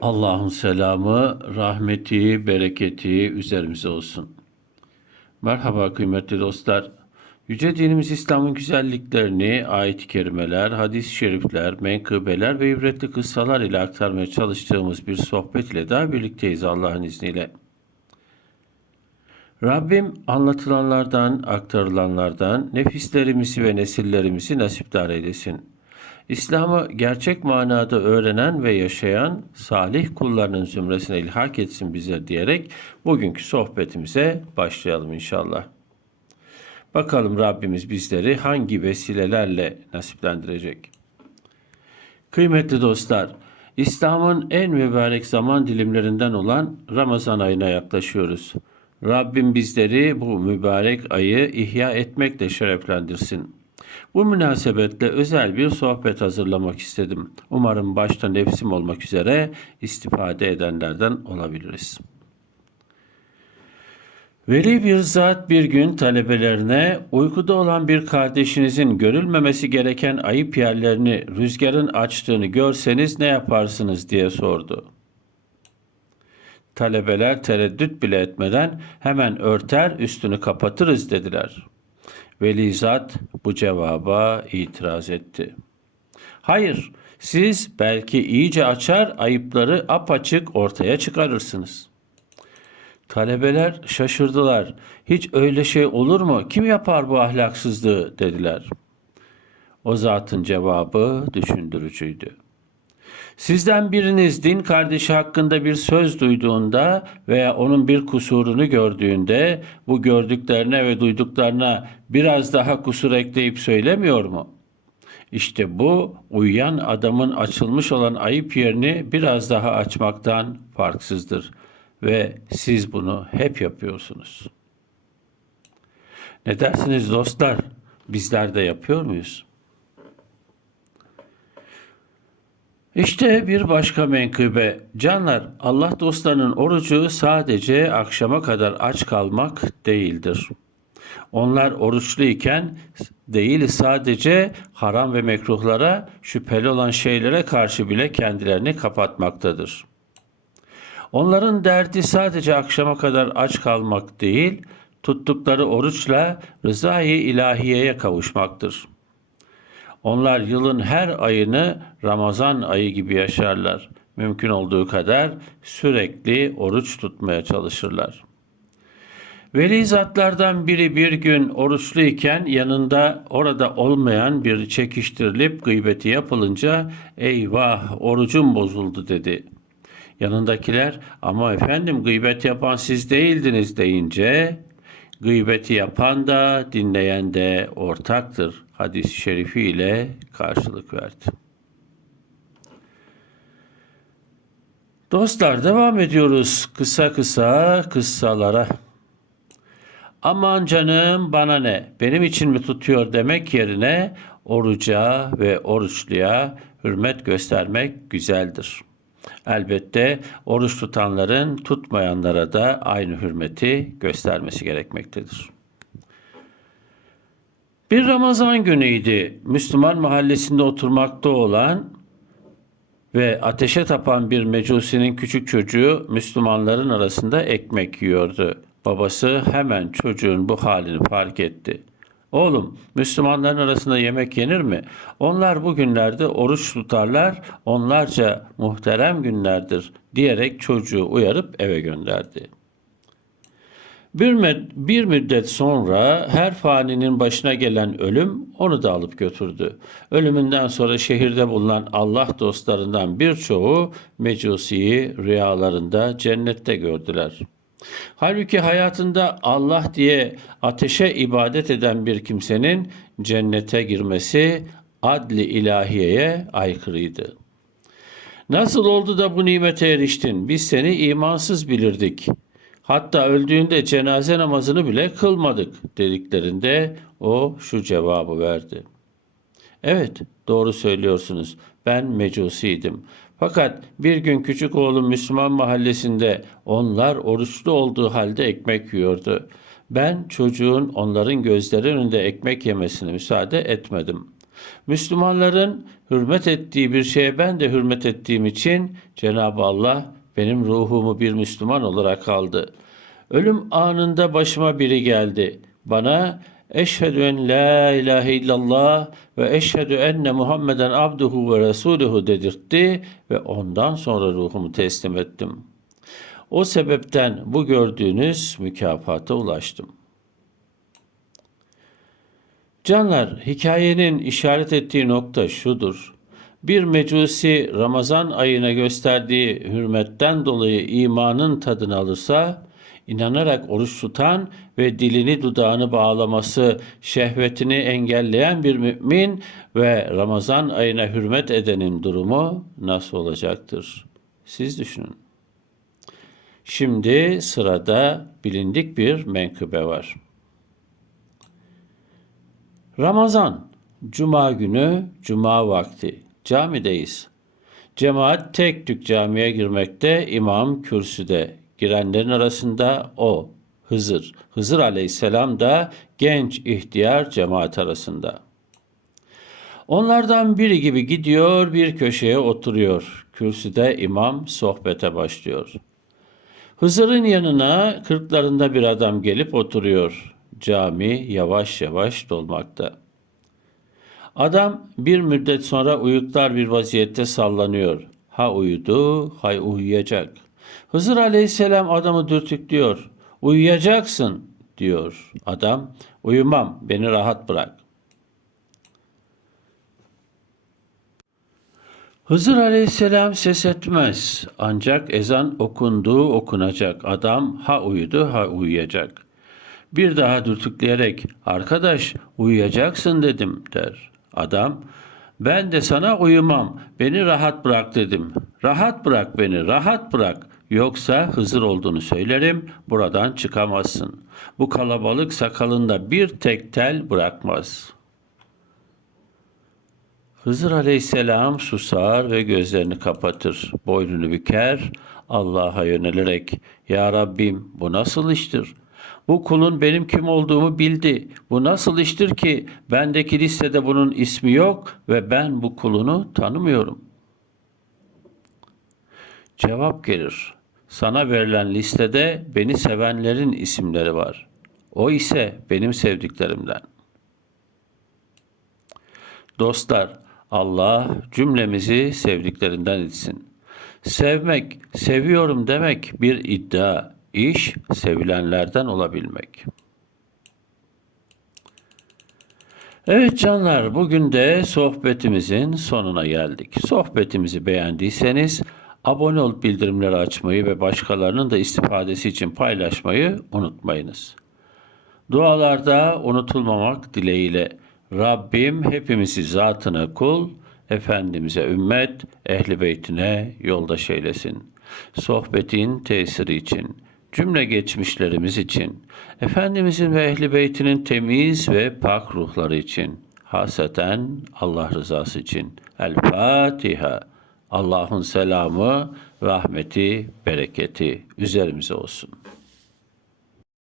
Allah'ın selamı, rahmeti, bereketi üzerimize olsun. Merhaba kıymetli dostlar. Yüce dinimiz İslam'ın güzelliklerini ayet-i kerimeler, hadis-i şerifler, menkıbeler ve ibretli kıssalar ile aktarmaya çalıştığımız bir sohbet ile daha birlikteyiz Allah'ın izniyle. Rabbim anlatılanlardan, aktarılanlardan nefislerimizi ve nesillerimizi nasipdar eylesin. İslam'ı gerçek manada öğrenen ve yaşayan salih kullarının zümresine ilhak etsin bize diyerek bugünkü sohbetimize başlayalım inşallah. Bakalım Rabbimiz bizleri hangi vesilelerle nasiplendirecek? Kıymetli dostlar, İslam'ın en mübarek zaman dilimlerinden olan Ramazan ayına yaklaşıyoruz. Rabbim bizleri bu mübarek ayı ihya etmekle şereflendirsin. Bu münasebetle özel bir sohbet hazırlamak istedim. Umarım başta nefsim olmak üzere istifade edenlerden olabiliriz. Veli bir zat bir gün talebelerine uykuda olan bir kardeşinizin görülmemesi gereken ayıp yerlerini rüzgarın açtığını görseniz ne yaparsınız diye sordu. Talebeler tereddüt bile etmeden hemen örter üstünü kapatırız dediler. Veli zat bu cevaba itiraz etti. Hayır, siz belki iyice açar ayıpları apaçık ortaya çıkarırsınız.'' Talebeler şaşırdılar. Hiç öyle şey olur mu? Kim yapar bu ahlaksızlığı dediler. O zatın cevabı düşündürücüydü. Sizden biriniz din kardeşi hakkında bir söz duyduğunda veya onun bir kusurunu gördüğünde bu gördüklerine ve duyduklarına biraz daha kusur ekleyip söylemiyor mu? İşte bu uyuyan adamın açılmış olan ayıp yerini biraz daha açmaktan farksızdır.'' ve siz bunu hep yapıyorsunuz. Ne dersiniz dostlar? Bizler de yapıyor muyuz? İşte bir başka menkıbe. Canlar, Allah dostlarının orucu sadece akşama kadar aç kalmak değildir. Onlar oruçluyken değil sadece haram ve mekruhlara, şüpheli olan şeylere karşı bile kendilerini kapatmaktadır.'' Onların derdi sadece akşama kadar aç kalmak değil, tuttukları oruçla rızayı ilahiyeye kavuşmaktır. Onlar yılın her ayını Ramazan ayı gibi yaşarlar. Mümkün olduğu kadar sürekli oruç tutmaya çalışırlar. Veli zatlardan biri bir gün oruçluyken yanında orada olmayan bir çekiştirilip gıybeti yapılınca eyvah orucum bozuldu dedi.'' Yanındakiler ama efendim gıybet yapan siz değildiniz deyince gıybeti yapan da dinleyen de ortaktır hadis-i şerifiyle karşılık verdi. Dostlar devam ediyoruz kısa kısa kıssalara. Aman canım bana ne benim için mi tutuyor demek yerine oruca ve oruçluya hürmet göstermek güzeldir.'' Elbette oruç tutanların tutmayanlara da aynı hürmeti göstermesi gerekmektedir. Bir Ramazan günüydü. Müslüman mahallesinde oturmakta olan ve ateşe tapan bir mecusinin küçük çocuğu Müslümanların arasında ekmek yiyordu. Babası hemen çocuğun bu halini fark etti. Oğlum, Müslümanların arasında yemek yenir mi? Onlar bu günlerde oruç tutarlar, onlarca muhterem günlerdir diyerek çocuğu uyarıp eve gönderdi. Bir, bir müddet sonra her faninin başına gelen ölüm onu da alıp götürdü. Ölümünden sonra şehirde bulunan Allah dostlarından birçoğu Mecusi'yi rüyalarında cennette gördüler.'' Halbuki hayatında Allah diye ateşe ibadet eden bir kimsenin cennete girmesi adli ilahiyeye aykırıydı. Nasıl oldu da bu nimete eriştin? Biz seni imansız bilirdik. Hatta öldüğünde cenaze namazını bile kılmadık dediklerinde o şu cevabı verdi. Evet, doğru söylüyorsunuz. Ben mecusiydim. Fakat bir gün küçük oğlum Müslüman mahallesinde onlar oruçlu olduğu halde ekmek yiyordu. Ben çocuğun onların gözleri önünde ekmek yemesine müsaade etmedim. Müslümanların hürmet ettiği bir şeye ben de hürmet ettiğim için Cenab-ı Allah benim ruhumu bir Müslüman olarak aldı. Ölüm anında başıma biri geldi. Bana eşhedü en la ilahe illallah ve eşhedü enne Muhammeden abduhu ve resuluhu dedirtti ve ondan sonra ruhumu teslim ettim. O sebepten bu gördüğünüz mükafata ulaştım. Canlar, hikayenin işaret ettiği nokta şudur. Bir mecusi Ramazan ayına gösterdiği hürmetten dolayı imanın tadını alırsa, inanarak oruç tutan ve dilini dudağını bağlaması, şehvetini engelleyen bir mümin ve Ramazan ayına hürmet edenin durumu nasıl olacaktır? Siz düşünün. Şimdi sırada bilindik bir menkıbe var. Ramazan, Cuma günü, Cuma vakti. Camideyiz. Cemaat tek tük camiye girmekte, imam kürsüde. Girenlerin arasında o, Hızır. Hızır aleyhisselam da genç ihtiyar cemaat arasında. Onlardan biri gibi gidiyor, bir köşeye oturuyor. Kürsüde imam sohbete başlıyor. Hızır'ın yanına kırklarında bir adam gelip oturuyor. Cami yavaş yavaş dolmakta. Adam bir müddet sonra uyuklar bir vaziyette sallanıyor. Ha uyudu, hay uyuyacak. Hızır aleyhisselam adamı dürtüklüyor. Uyuyacaksın diyor. Adam, uyumam, beni rahat bırak. Hızır aleyhisselam ses etmez. Ancak ezan okunduğu okunacak. Adam ha uyudu ha uyuyacak. Bir daha dürtükleyerek arkadaş uyuyacaksın dedim der. Adam ben de sana uyumam. Beni rahat bırak dedim. Rahat bırak beni, rahat bırak. Yoksa Hızır olduğunu söylerim, buradan çıkamazsın. Bu kalabalık sakalında bir tek tel bırakmaz.'' Hızır aleyhisselam susar ve gözlerini kapatır. Boynunu büker, Allah'a yönelerek Ya Rabbim bu nasıl iştir? Bu kulun benim kim olduğumu bildi. Bu nasıl iştir ki bendeki listede bunun ismi yok ve ben bu kulunu tanımıyorum. Cevap gelir. Sana verilen listede beni sevenlerin isimleri var. O ise benim sevdiklerimden. Dostlar, Allah cümlemizi sevdiklerinden etsin. Sevmek, seviyorum demek bir iddia, iş sevilenlerden olabilmek. Evet canlar, bugün de sohbetimizin sonuna geldik. Sohbetimizi beğendiyseniz abone olup bildirimleri açmayı ve başkalarının da istifadesi için paylaşmayı unutmayınız. Dualarda unutulmamak dileğiyle Rabbim hepimizi zatına kul, Efendimiz'e ümmet, ehli beytine yoldaş eylesin. Sohbetin tesiri için, cümle geçmişlerimiz için, Efendimizin ve ehli beytinin temiz ve pak ruhları için, haseten Allah rızası için. El Fatiha. Allah'ın selamı, rahmeti, bereketi üzerimize olsun.